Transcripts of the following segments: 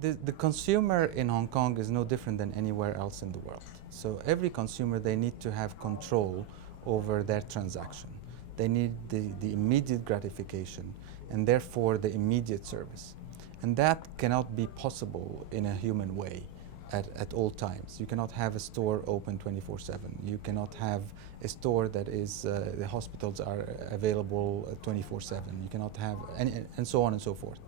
The consumer in Hong Kong is no different than anywhere else in the world. So every consumer, they need to have control over their transaction. They need the immediate gratification and therefore the immediate service. And that cannot be possible in a human way at all times. You cannot have a store open 24/7. You cannot have a store that is, the hospitals are available 24/7. You cannot have, and so on and so forth.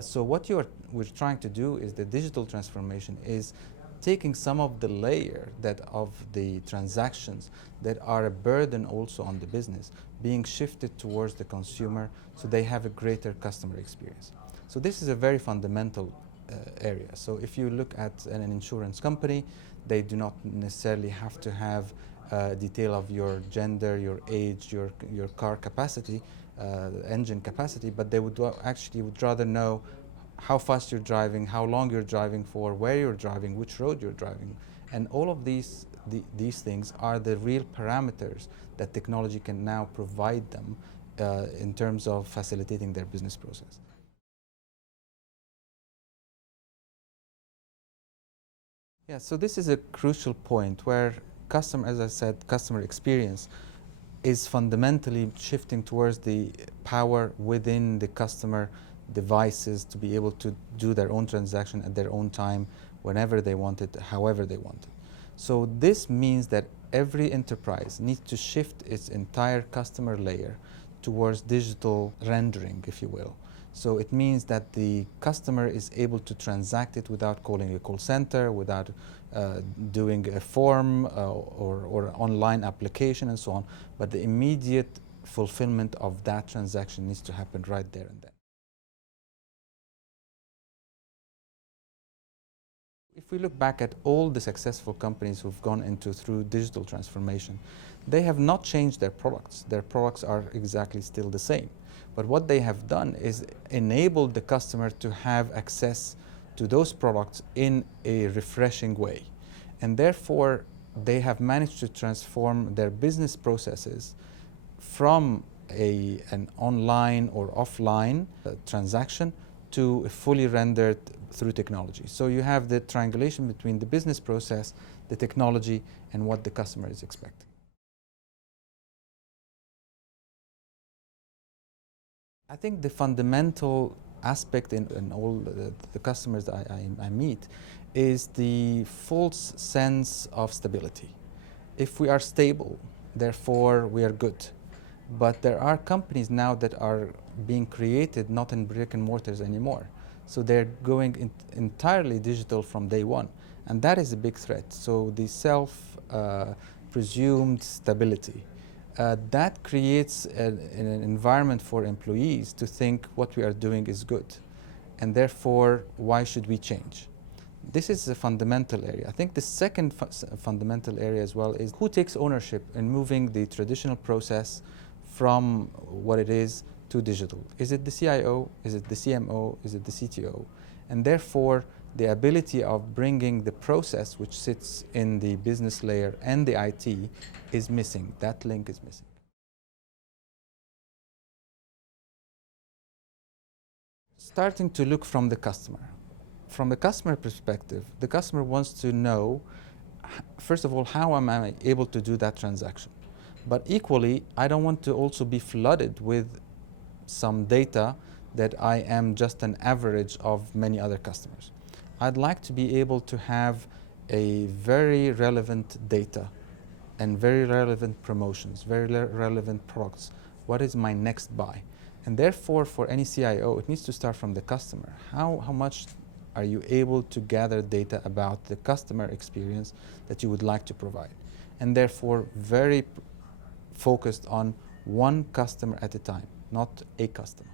So what we're trying to do is the digital transformation is taking some of the layer of the transactions that are a burden also on the business, being shifted towards the consumer so they have a greater customer experience. So this is a very fundamental area. So if you look at an insurance company, they do not necessarily have to have detail of your gender, your age, your car capacity, engine capacity, but they would rather know how fast you're driving, how long you're driving for, where you're driving, which road you're driving. And all of these things are the real parameters that technology can now provide them in terms of facilitating their business process. Yeah, so this is a crucial point where as I said, customer experience is fundamentally shifting towards the power within the customer devices to be able to do their own transaction at their own time, whenever they want it, however they want it. So this means that every enterprise needs to shift its entire customer layer towards digital rendering, if you will. So it means that the customer is able to transact it without calling a call center, without doing a form or online application and so on. But the immediate fulfillment of that transaction needs to happen right there and then. If we look back at all the successful companies who've gone through digital transformation, they have not changed their products. Their products are exactly still the same. But what they have done is enabled the customer to have access to those products in a refreshing way. And therefore, they have managed to transform their business processes from an online or offline transaction to a fully rendered through technology. So you have the triangulation between the business process, the technology, and what the customer is expecting. I think the fundamental aspect in all the customers that I meet is the false sense of stability. If we are stable, therefore we are good. But there are companies now that are being created not in brick and mortars anymore. So they're going entirely digital from day one. And that is a big threat. So the self-presumed stability. That creates an environment for employees to think what we are doing is good. And therefore, why should we change? This is a fundamental area. I think the second fundamental area as well is who takes ownership in moving the traditional process from what it is to digital. Is it the CIO? Is it the CMO? Is it the CTO? And therefore, the ability of bringing the process which sits in the business layer and the IT is missing. That link is missing. Starting to look from the customer. From the customer perspective, the customer wants to know, first of all, how am I able to do that transaction? But equally, I don't want to also be flooded with some data that I am just an average of many other customers. I'd like to be able to have a very relevant data and very relevant promotions, very relevant products. What is my next buy? And therefore, for any CIO, it needs to start from the customer. How much are you able to gather data about the customer experience that you would like to provide? And therefore, very focused on one customer at a time, not a customer.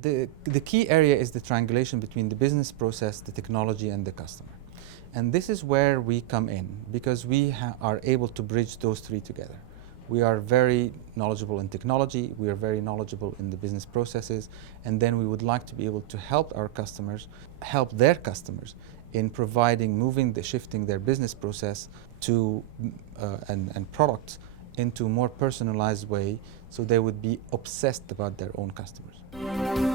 The key area is the triangulation between the business process, the technology, and the customer. And this is where we come in, because we are able to bridge those three together. We are very knowledgeable in technology, we are very knowledgeable in the business processes, and then we would like to be able to help our customers, help their customers in shifting their business process to and products into a more personalized way, so they would be obsessed about their own customers.